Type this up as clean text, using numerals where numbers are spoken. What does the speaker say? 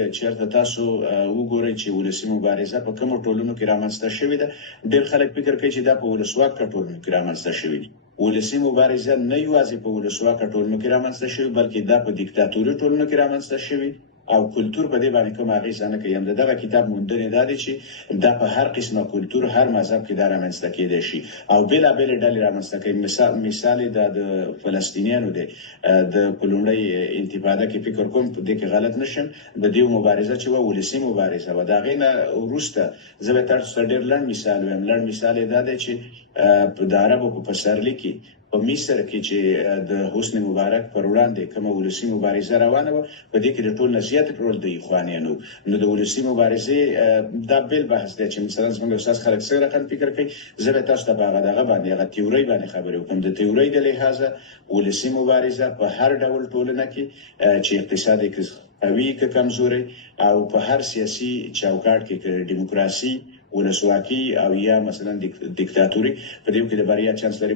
چیرته تاسو وګورئ چې ولسي مبارزه په کومو ټولنو کې رامنځته شوې ده. ډېر خلک فکر کوي چې دا په ولسواکه ټولنو کې رامنځته شوې دي. ولسي مبارزه نه یوازې په ولسواکه ټولنو کې رامنځته شوې، بلکې دا په دیکتاتوري ټولنو کې رامنځته شوې او کلتور په دې باندې کوم اغېز نه کوي. دغه کتاب موندنې دا دی چې دا په هر قسمه کلتور، هر مذهب کې دا رامنځته کېدای شي او بېلابېل ډلې رامنځته کوي. مثال د فلسطینیانو دی. د په لومړۍ انتفاده کې فکر کوم په دې کې غلط نشم، د دې مبارزه چې ولسي مبارزه و، د هغې نه وروسته زه به تاسو ته ډېر لنډ مثال وایم. لنډ مثال یې دا دی چې د عربو په پسرلي کې په مصر کې چې د حسن مبارک پر وړاندې کومه ولسي مبارزه روانه وه، په دې کې د ټول نه زیات رول د اخوانیانو. نو د ولسي مبارزې دا بېل بحث دی چې مثلا زموږ استاد خلک څه رقم فکر کوي. زه به تاسو ته په هغه باندې هغه تیورۍ باندې خبرې وکړم. د تیورۍ د لحاظه ولسي مبارزه په هر ډول ټولنه کې چې اقتصاد قوي که کمزوري او په هر سیاسي چوکاټ کې دیموکراسي، ولسواکي او یا مثلا دیکتاتوري، په دې کې د بریا چانس لري.